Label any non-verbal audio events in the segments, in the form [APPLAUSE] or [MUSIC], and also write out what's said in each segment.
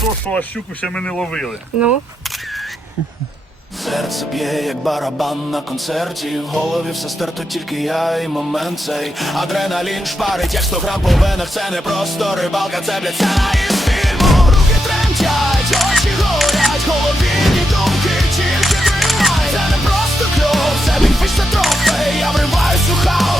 то, що а щуку ще ми не ловили. Ну, Серце б'є, як барабан на концерті. В голові все стерто, тільки я і момент цей. Адреналін шпарить, як 100 грам по венах. Це не просто рибалка, це блядь, сцена із фільму. Руки тремтять, очі горять, голові ні думки, тільки тримай Це не просто кльов, це мій фіш, це трофей. Я вриваюсь у хаос,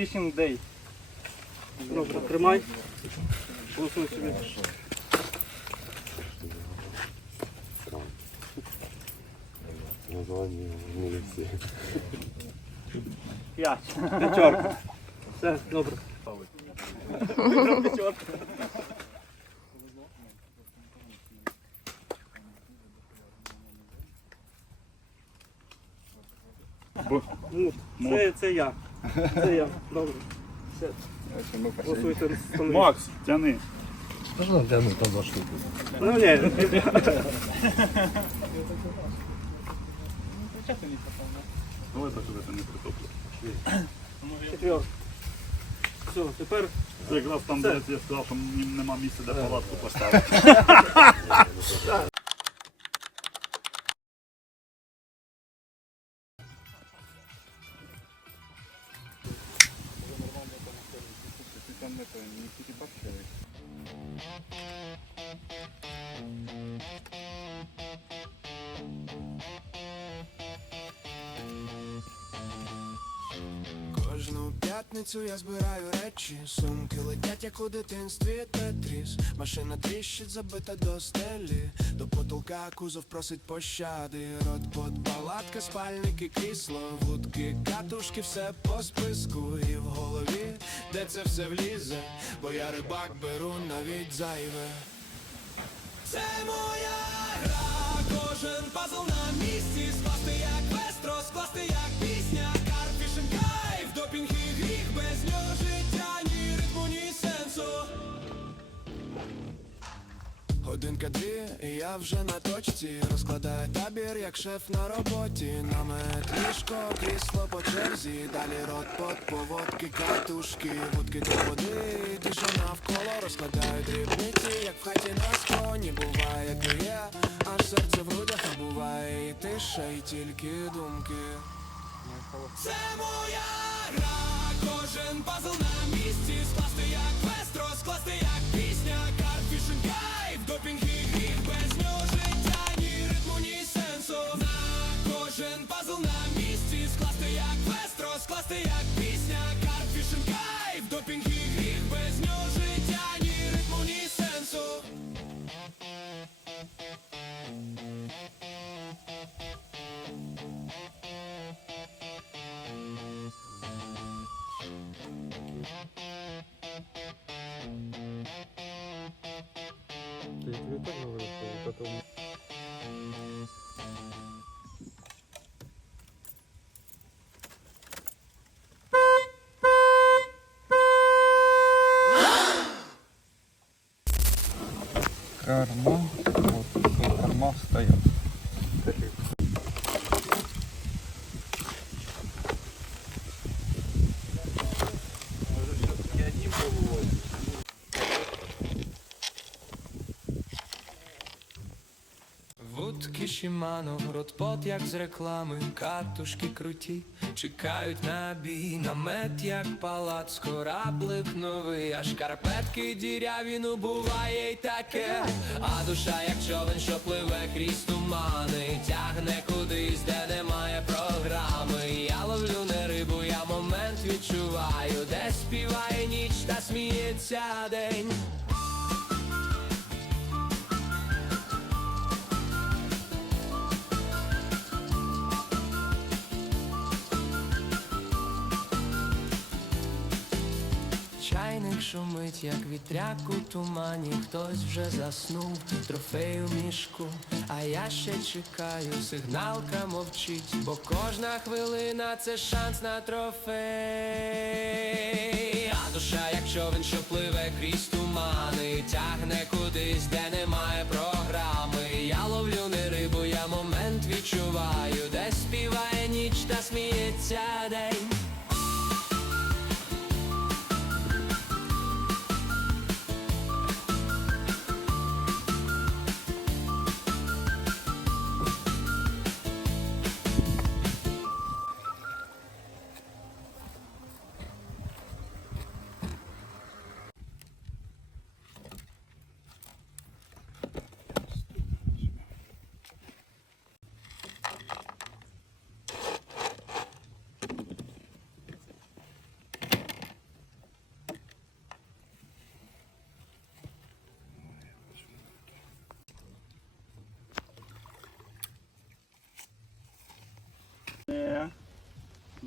Fishing Day. Добре, тримай. Голосуй собі. Название милиции. П'ять. П'ятерка. Все, добре. Бо Ну, це, це я. Це я. Добре. Все. Голосуйте станові. Макс, тяни. Ну ні. Давай так, щоб це не притоплю. Все, тепер Це якраз там, де я сказав, що нема місця, де палатку поставити. Кожну п'ятницю я збираю речі, сумки летять, як у дитинстві тетріс. Машина тріщить, забита до стелі, до потолка кузов просить пощади. Рот под палатка, спальник і крісло, вудки, катушки, все по списку і в голові, де це все влізе, бо я рибак беру навіть зайве. Годинка дві, і я вже на точці. Розкладаю табір, як шеф на роботі. Намет, ліжко, крісло по черзі. Далі рот под поводки, катушки. Вудки до води, тиша навколо. Розкладаю дрібниці, як в хаті на склоні. Буває, клює, аж серце в грудях А буває і тиша, і тільки думки. Це моя гра, кожен пазл на місці. Скласти як квест, розкласти як кайф, допінг і Без нього життя, ні ритму, ні сенсу На кожен пазл на місці Скласти як квест, розкласти як Oh. Шимано, ротпот як з реклами, катушки круті, чекають на бій, намет як палац, кораблик новий, а шкарпетки діряві, ну буває й таке, а душа як човен, що пливе крізь тумани, тягне кудись, де немає програми. Я ловлю не рибу, я момент відчуваю, де співає ніч та сміється день. Шумить, як вітряк у тумані, хтось вже заснув, трофей у мішку, а я ще чекаю, сигналка мовчить, бо кожна хвилина це шанс на трофей. А душа, як човен, що пливе крізь тумани, тягне кудись, де немає програми. Я ловлю не рибу, я момент відчуваю, де співає ніч та сміється день.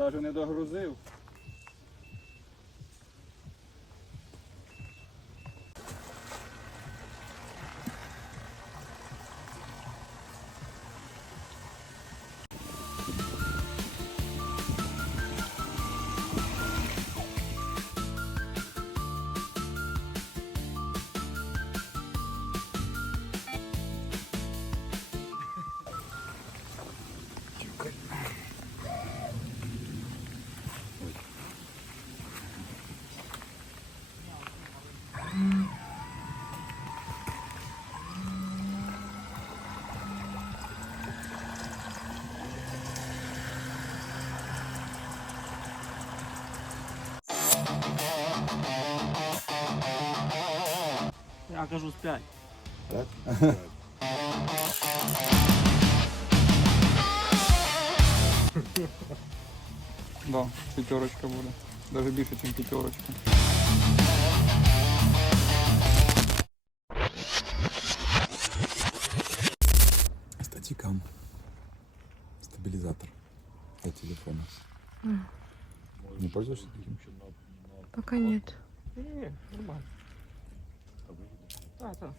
Навіть не догрузив. Я кажу спять. [LAUGHS] Да, п'ятерочка буде. Навіть більше, ніж п'ятерочка. Статикам. Стабилизатор для телефона. Не пользуешься таким? Пока нет. Ні, нормально. Так, так.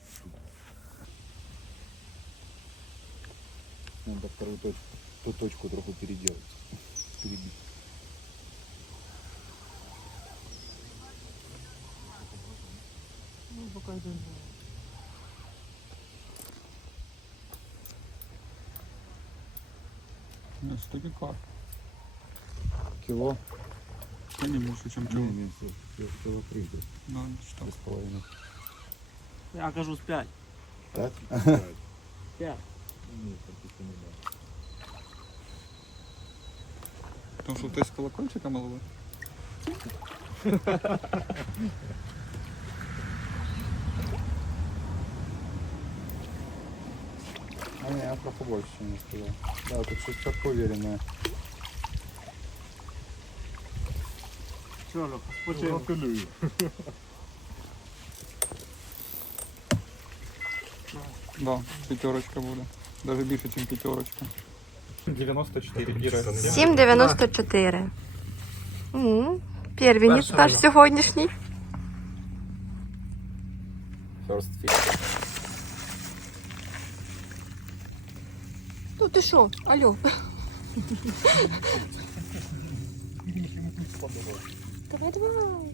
Надо вторую точку, ту точку трохи переделать. Перебить. Ну, поки йде. Ну, стабікар. Кило? Це не більше, ніж Не, чого. не, все, все, кило прыгает. Ну, що? Без половины. Я кажу спять. Так? П'ять. Тому що хтось з колокольчиком ловить? А не, я трохи больше, чем я сказал. Да, тут шестерка уверенная. Чого, спочинок. Да, п'ятерочка буде. Навіть більше, ніж п'ятерочка. 94 Іра. 7,94. М, Первенець Перша наш вона. сьогоднішній. First fish. Ну ти що? Алло. Давай, давай.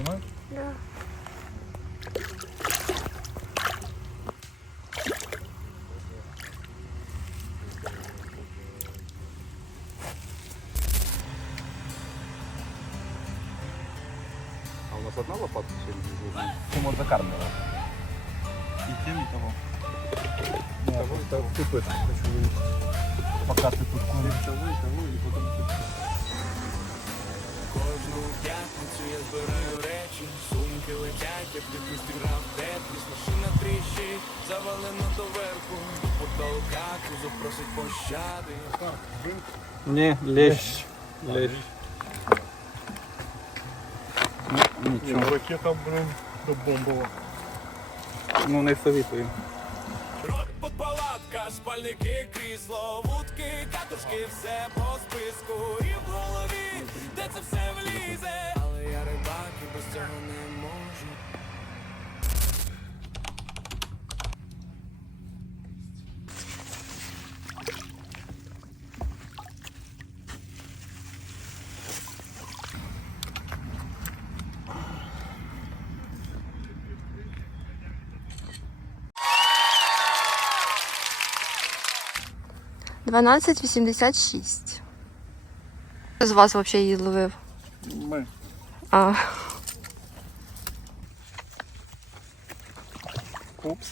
Снимаешь? Да. А у нас одна лопатка сегодня? Кому ну, за? И тем, и того. Того, и того. Пока ты тут кормишь. Того, и того, и потом ты. Кожну п'ятницю я збираю речі, сумки летять, як дитинстві грав Тетріс, машина тріщить, завалено доверху, до потолка, кузов просить пощади. Ні, лещ. Лещ. Нічого. Ракета, блин, до бомбова. Ну не совітую. Рот под палатка, спальники, крісло, вудки, катушки, все по списку. І в голові, де це все влізе. Але я рибак і без цього не можу. Дванадцять вісімдесят шість. Хто з вас взагалі її ловив? Ми. А, Упс.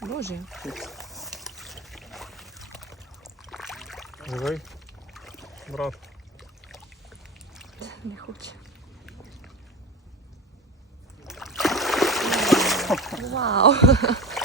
боже. Живий. Брат. Не хоче. Вау. [LAUGHS]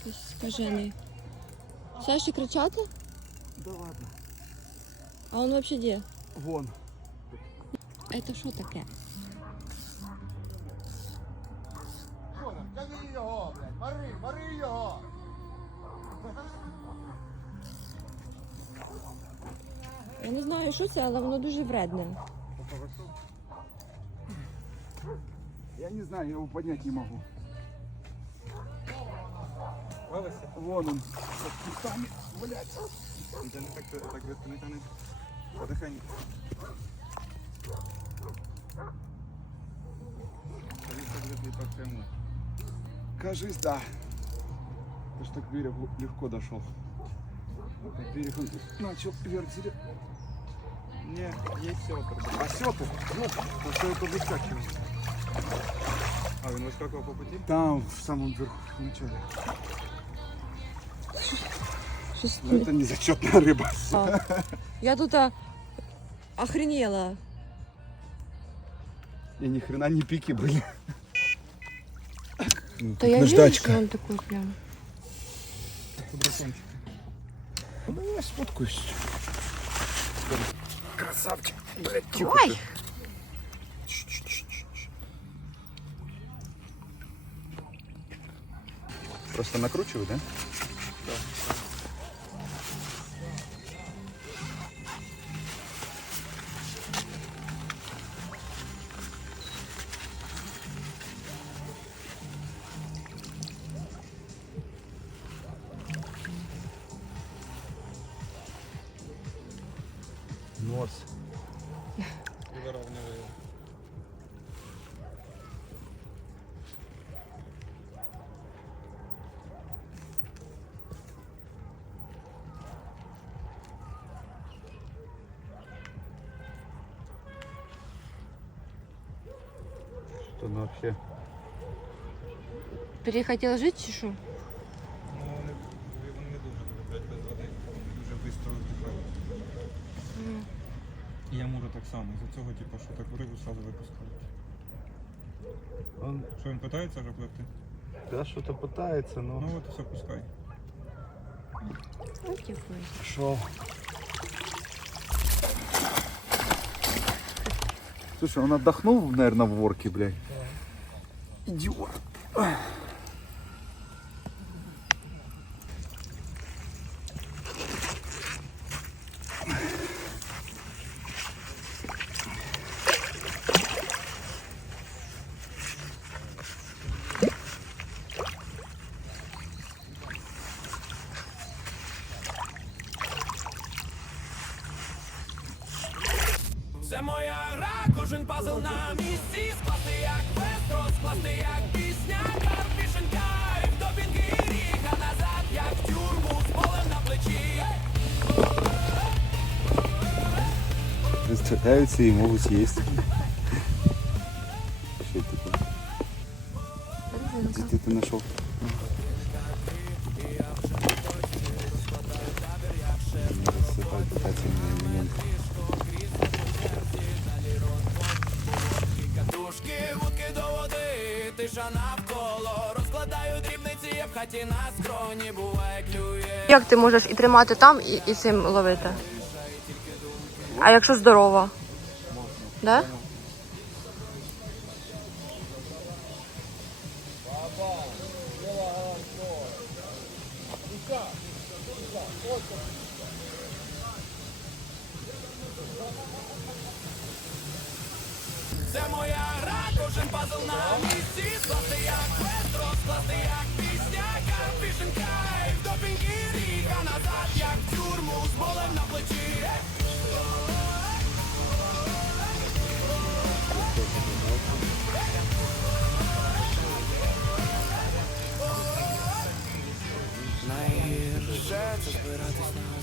Якийсь скажений. Все ще кричати? Да ладно. А он вообще де? Вон. Это що таке? Тяни його, блядь, мари, мари його! Я не знаю, що це, але воно дуже вредне. Я не знаю, я его поднять не могу. Вон он. Под кустами, блядь. Не тяни так, так виско, не тяни. Потихеньку. Кажись, да. Ты ж так к берегу легко дошел. На берег он начал вертели. Ні, є сьотер. А сёту? Ну, А що це вискакує? А, він вискакував по путі? там, в самом верху, в начале. Но это не зачетная рыба. А, Я тут а, охренела. И ни хрена не пики были. То я вижу, что он такой прям. Ну, давай я сфоткаюсь. Красавчик. Блядь, тихо Ой! Просто накручиваю, да? Что ну вообще? Перехотел жить, чи що? Ну, вони, вони не дуже люблять без води. Дуже швидко вдихають. І Амури так само. Із-за цього, типу, що таку рибу сразу випускають. Он Що він питається вже пливти? Да, что-то пытается, но... Ну от все пускай. Шо? Слушай, он отдохнул, наверное, в ворке, блядь. Идиот. Це моя гра, кожен пазл на місці Скласти як квест, як пісня та пішенька І в і ріка назад, як в тюрму з полем на плечі Расцветаются і можуть съесть. Тиша навколо Розкладаю дрібниці, я в хаті на скроні буває клює Як ти можеш і тримати там, і, і цим ловити? А якщо здорова? Да?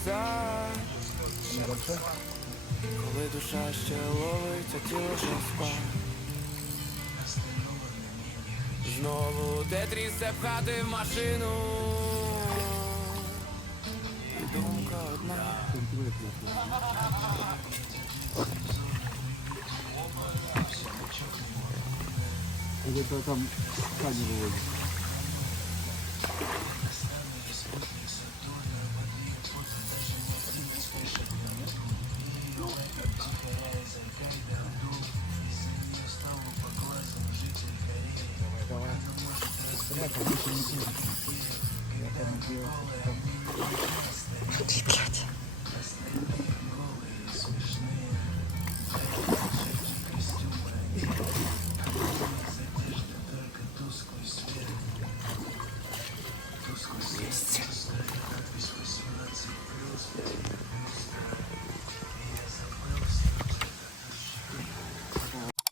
Назад коли душа ще ловить, а тіло вже спать. Знову тетрісе пхати в машину? І думка одна. Это там ткани выводит.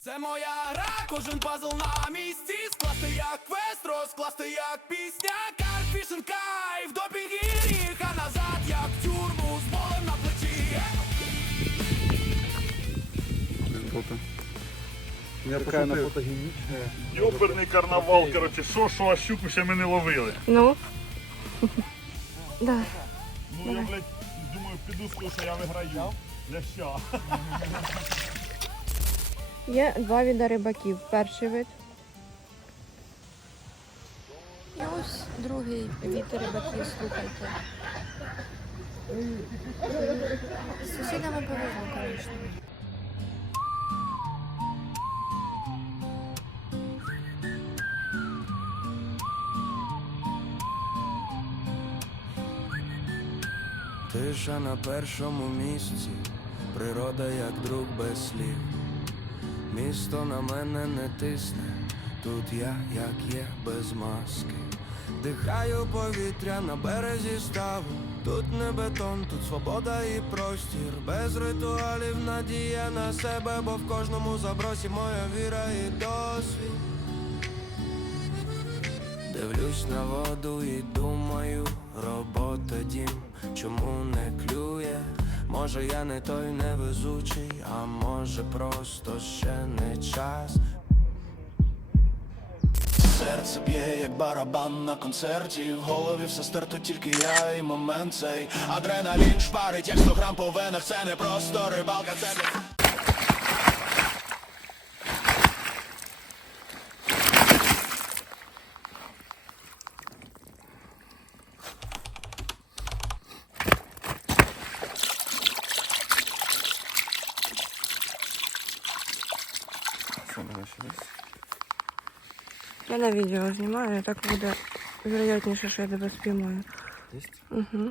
Це моя гра, кожен пазл на Какая она Йоперний карнавал, коротше, що, що, а щуку ще ми не ловили. Ну. Да. Ну я, блядь, думаю, піду скажу, що я виграю. Ляща. Є два віда рибаків. Перший вид. І ось другий від рибаків, слухайте. З сусідами повезло, звісно. Тиша на першому місці, природа як друг без слів. Місто на мене не тисне, тут я, як є, без маски. Дихаю повітря на березі ставу. Тут не бетон, тут свобода і простір. Без ритуалів надія на себе, бо в кожному забросі моя віра і досвід. Дивлюсь на воду і думаю, робота дім, чому не клює? Може я не той невезучий, а може просто ще не час. Серце б'є, як барабан на концерті В голові все стерто, тільки я і момент цей Адреналін шпарить, як 100 грам по венах Це не просто рибалка, це не... Я на відео знімаю, так буде вероятніше, що я тебе спіймаю. Угу.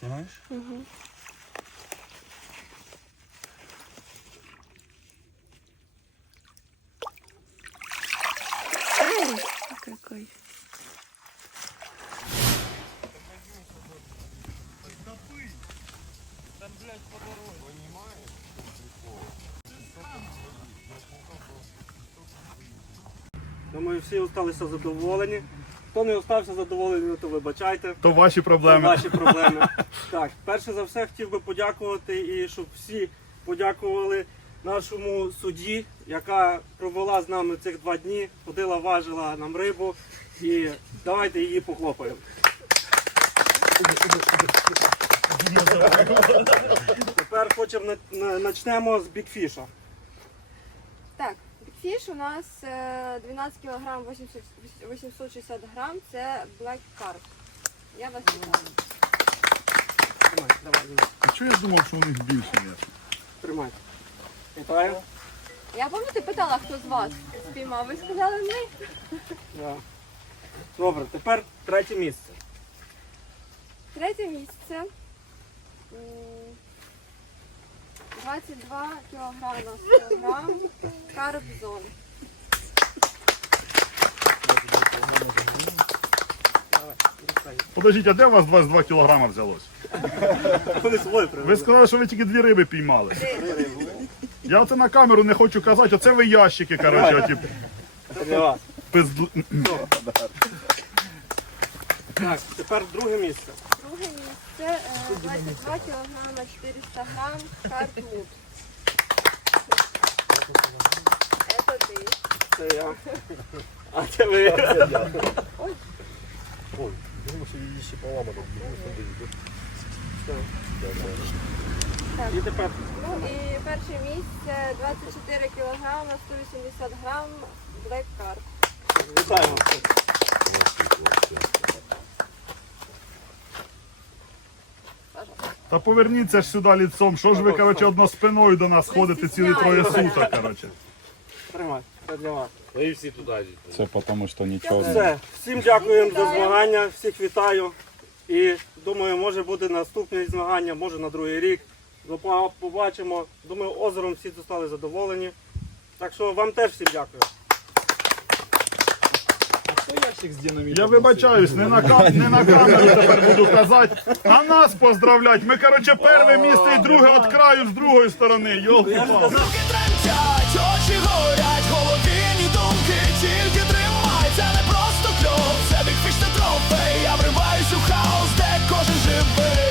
Знімаєш? Угу. Какой. Думаю, всі залишилися задоволені. Хто не залишився задоволений, то вибачайте. То ваші проблеми. ваші проблеми. [LAUGHS] Так, перше за все хотів би подякувати і щоб всі подякували нашому судді, яка провела з нами цих два дні, ходила, важила нам рибу. І давайте її похлопаємо. [LAUGHS] Тепер хочемо на- на- почнемо з бікфіша. Так, бікфіш у нас е, 12 кг 860 грам. Це Black Carp. Я вас вітаю. Тримай, давай, Денис, А чого я думав, що у них більше є? тримай. Вітаю. Я пам'ятаю, питала, хто з вас спіймав. Ви сказали ми. Да. Добре, тепер третє місце. Третє місце. М, 22 кг 100 грам. Карбзон. Подождіть, а де у вас 22 кілограми взялось? Ви сказали, що ви тільки дві риби піймали. Я це на камеру не хочу казати, оце ви ящики, коротше, оті Це для вас. пизду... Так, тепер друге місце. Друге місце е, 22 кг 400 грам. Карпмут. Це ти. Це я. А це ви. І тепер Ну і перше місце 24 кг 180 грам. Black Carp. вітаємо. Та поверніться ж сюди ліцом, що ж ви, коротше, одно спиною до нас ходите цілі троє суток, коротше. Тримай, це для вас. Ну всі туди йдуть. Це тому, що нічого Все, всім дякуємо за змагання, всіх вітаю. І думаю, може буде наступне змагання, може на другий рік. Побачимо. Думаю, озером всі стали задоволені. Так що вам теж всім дякую. Я вибачаюсь, не на, кам... не на камеру тепер буду казати, а нас поздравлять. Ми, коротше, перше місце і друге від краю з другої сторони. йолки Руки тремтять, очі горять, голові ні думки, тільки тримай, це не просто кльов, це бігфіш трофей, я вриваюсь у хаос, де кожен живий.